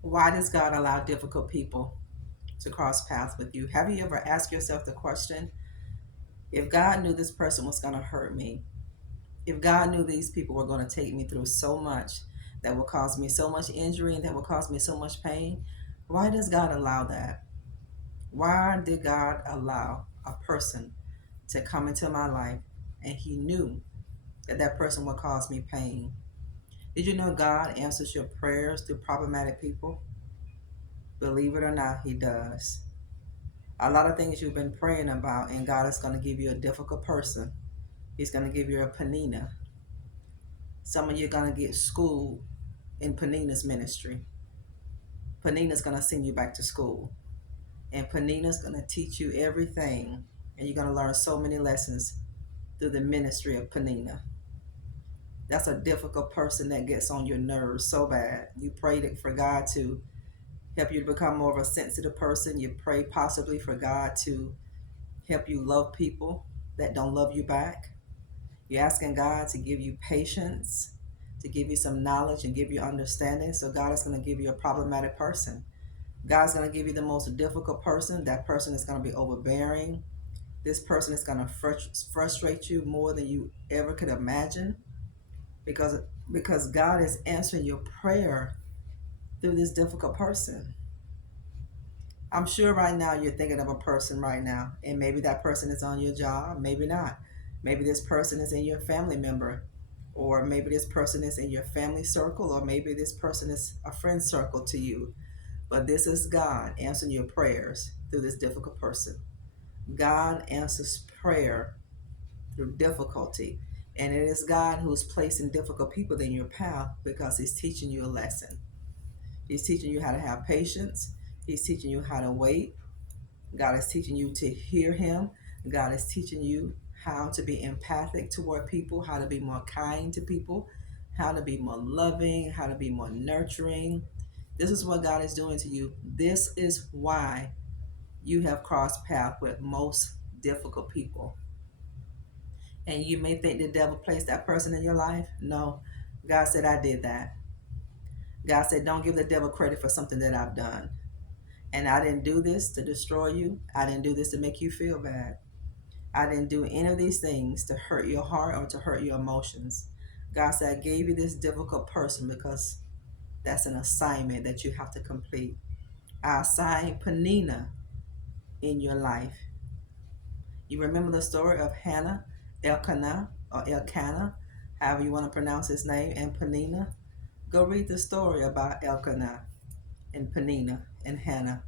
Why does God allow difficult people to cross paths with you? Have you ever asked yourself the question, if God knew this person was going to hurt me, if God knew these people were going to take me through so much that will cause me so much injury and that will cause me so much pain, why does God allow that? Why did God allow a person to come into my life and he knew that that person would cause me pain? Did you know God answers your prayers through problematic people? Believe it or not, he does. A lot of things you've been praying about, and God is going to give you a difficult person. He's going to give you a Panina. Some of you are going to get schooled in Panina's ministry. Panina's going to send you back to school. And Panina's going to teach you everything. And you're going to learn so many lessons through the ministry of Panina. That's a difficult person that gets on your nerves so bad. You prayed for God to help you to become more of a sensitive person. You pray possibly for God to help you love people that don't love you back. You're asking God to give you patience, to give you some knowledge and give you understanding. So God is going to give you a problematic person. God's going to give you the most difficult person. That person is going to be overbearing. This person is going to frustrate you more than you ever could imagine, because God is answering your prayer through this difficult person. I'm sure right now you're thinking of a person right now, and maybe that person is on your job, maybe not. Maybe this person is in your family member, or maybe this person is in your family circle, or maybe this person is a friend circle to you. But this is God answering your prayers through this difficult person. God answers prayer through difficulty. And it is God who's placing difficult people in your path because He's teaching you a lesson. He's teaching you how to have patience. He's teaching you how to wait. God is teaching you to hear Him. God is teaching you how to be empathic toward people, how to be more kind to people, how to be more loving, how to be more nurturing. This is what God is doing to you. This is why you have crossed paths with most difficult people. And you may think the devil placed that person in your life. No, God said, I did that. God said, don't give the devil credit for something that I've done. And I didn't do this to destroy you. I didn't do this to make you feel bad. I didn't do any of these things to hurt your heart or to hurt your emotions. God said, I gave you this difficult person because that's an assignment that you have to complete. I assigned Penina in your life. You remember the story of Hannah, Elkanah, or Elkanah, however you want to pronounce his name, and Penina? Go read the story about Elkanah and Penina and Hannah,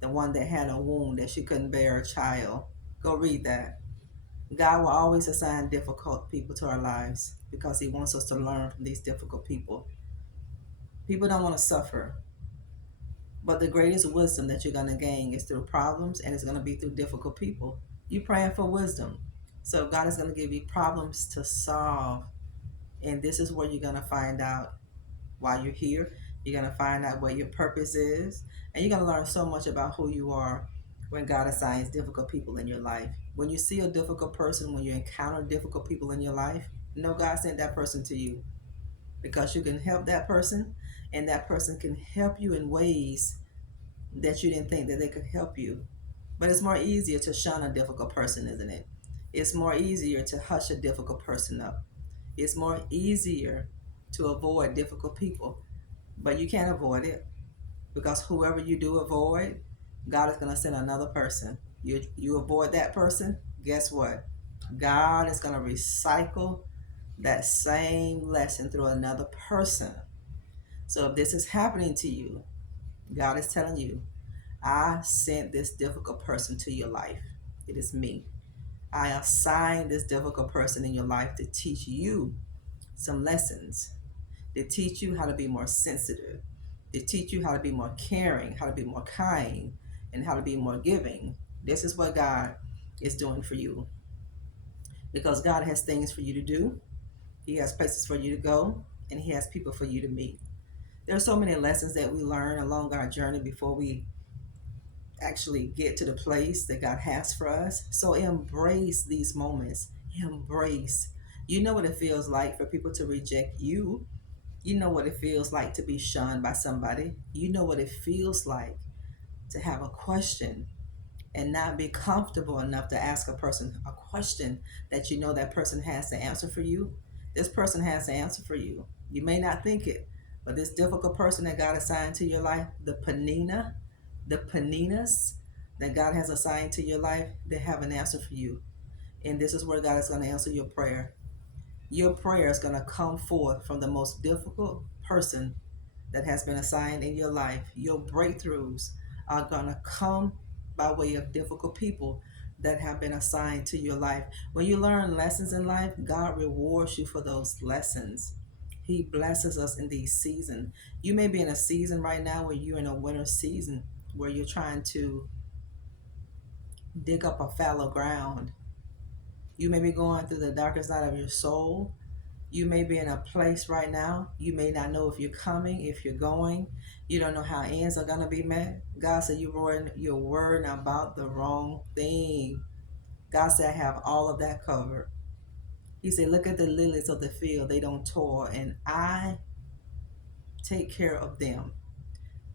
the one that had a wound that she couldn't bear a child. Go read that. God will always assign difficult people to our lives because He wants us to learn from these difficult people. People don't want to suffer, but the greatest wisdom that you're going to gain is through problems, and it's going to be through difficult people. You're praying for wisdom. So God is going to give you problems to solve. And this is where you're going to find out why you're here. You're going to find out what your purpose is. And you're going to learn so much about who you are when God assigns difficult people in your life. When you see a difficult person, when you encounter difficult people in your life, know God sent that person to you because you can help that person, and that person can help you in ways that you didn't think that they could help you. But it's more easier to shun a difficult person, isn't it? It's more easier to hush a difficult person up. It's more easier to avoid difficult people. But you can't avoid it because whoever you do avoid, God is going to send another person. You avoid that person, guess what? God is going to recycle that same lesson through another person. So if this is happening to you, God is telling you, I sent this difficult person to your life. It is me. I assigned this difficult person in your life to teach you some lessons, to teach you how to be more sensitive, to teach you how to be more caring, how to be more kind, and how to be more giving. This is what God is doing for you because God has things for you to do. He has places for you to go, and He has people for you to meet. There are so many lessons that we learn along our journey before we actually get to the place that God has for us. So embrace these moments. Embrace. You know what it feels like for people to reject you. You know what it feels like to be shunned by somebody. You know what it feels like to have a question and not be comfortable enough to ask a person a question that you know that person has the answer for you. This person has the answer for you. You may not think it, but this difficult person that God assigned to your life, the paninas that God has assigned to your life, they have an answer for you. And this is where God is going to answer your prayer. Your prayer is going to come forth from the most difficult person that has been assigned in your life. Your breakthroughs are going to come by way of difficult people that have been assigned to your life. When you learn lessons in life, God rewards you for those lessons. He blesses us in these seasons. You may be in a season right now where you're in a winter season where you're trying to dig up a fallow ground. You may be going through the darkest night of your soul. You may be in a place right now. You may not know if you're coming, if you're going. You don't know how ends are going to be met. God said you're worrying about the wrong thing. God said, I have all of that covered. He said, look at the lilies of the field. They don't toil, and I take care of them.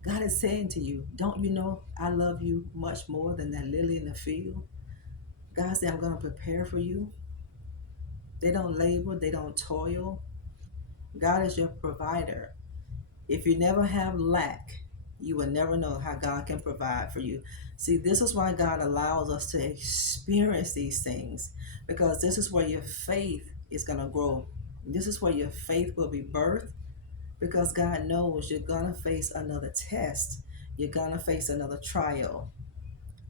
God is saying to you, don't you know I love you much more than that lily in the field? God said, I'm going to prepare for you. They don't labor, they don't toil. God is your provider. If you never have lack, you will never know how God can provide for you. See, this is why God allows us to experience these things, because this is where your faith is going to grow. This is where your faith will be birthed, because God knows you're going to face another test. You're going to face another trial.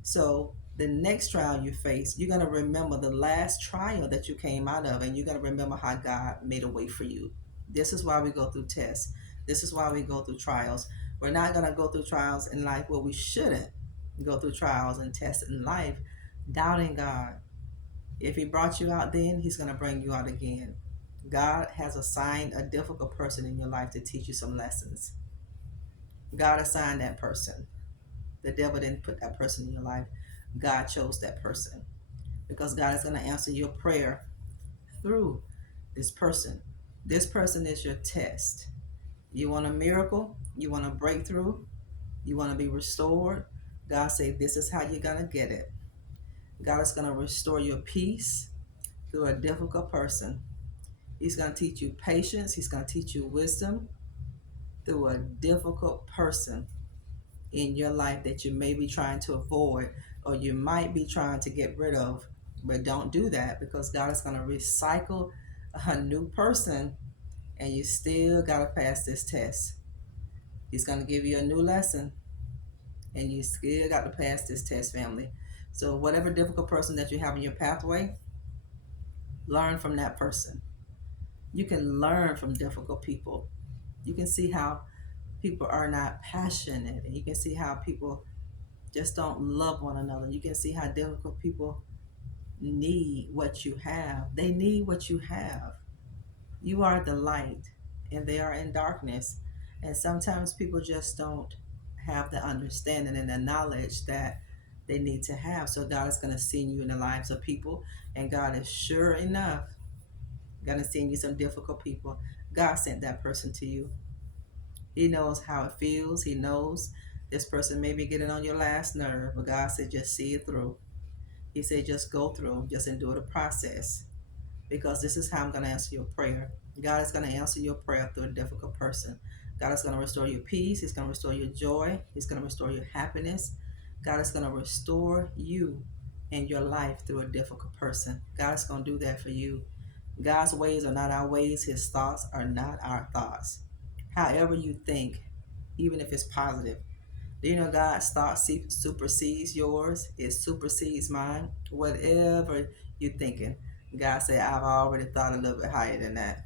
So the next trial you face, you're going to remember the last trial that you came out of, and you're going to remember how God made a way for you. This is why we go through tests. This is why we go through trials. We're not going to go through trials in life where we shouldn't go through trials and tests in life, doubting God. If He brought you out then, He's going to bring you out again. God has assigned a difficult person in your life to teach you some lessons. God assigned that person. The devil didn't put that person in your life. God chose that person, because God is going to answer your prayer through this person. This person is your test. You want a miracle? You want a breakthrough? You want to be restored? God said, this is how you're going to get it. God is going to restore your peace through a difficult person. He's going to teach you patience. He's going to teach you wisdom through a difficult person in your life that you may be trying to avoid, or you might be trying to get rid of. But don't do that, because God is going to recycle a new person, and you still got to pass this test. He's going to give you a new lesson, and you still got to pass this test, family. So whatever difficult person that you have in your pathway, learn from that person. You can learn from difficult people. You can see how people are not passionate, and you can see how people just don't love one another. You can see how difficult people need what you have. They need what you have. You are the light, and they are in darkness. And sometimes people just don't have the understanding and the knowledge that they need to have. So God is going to send you in the lives of people, and God is sure enough going to send you some difficult people. God sent that person to you. He knows how it feels. He knows this person may be getting on your last nerve, but God said just see it through. He said just go through, just endure the process, because this is how I'm going to answer your prayer. God is going to answer your prayer through a difficult person. God is going to restore your peace. He's going to restore your joy. He's going to restore your happiness. God is going to restore you and your life through a difficult person. God is going to do that for you. God's ways are not our ways. His thoughts are not our thoughts. However you think, even if it's positive, do you know God's thought supersedes yours? It supersedes mine. Whatever you're thinking, God said, I've already thought a little bit higher than that.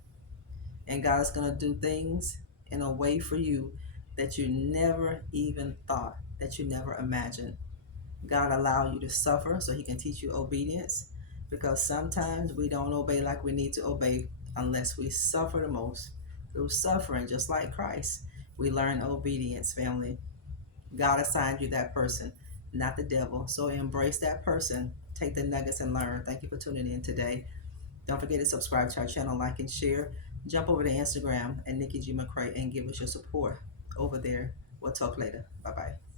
And God is going to do things in a way for you that you never even thought, that you never imagined. God allow you to suffer so He can teach you obedience, because sometimes we don't obey like we need to obey unless we suffer the most. Through suffering, just like Christ, we learn obedience, family. God assigned you that person, not the devil. So embrace that person. Take the nuggets and learn. Thank you for tuning in today. Don't forget to subscribe to our channel, like and share. Jump over to Instagram and Nikki G McCray and give us your support over there. We'll talk later. Bye bye.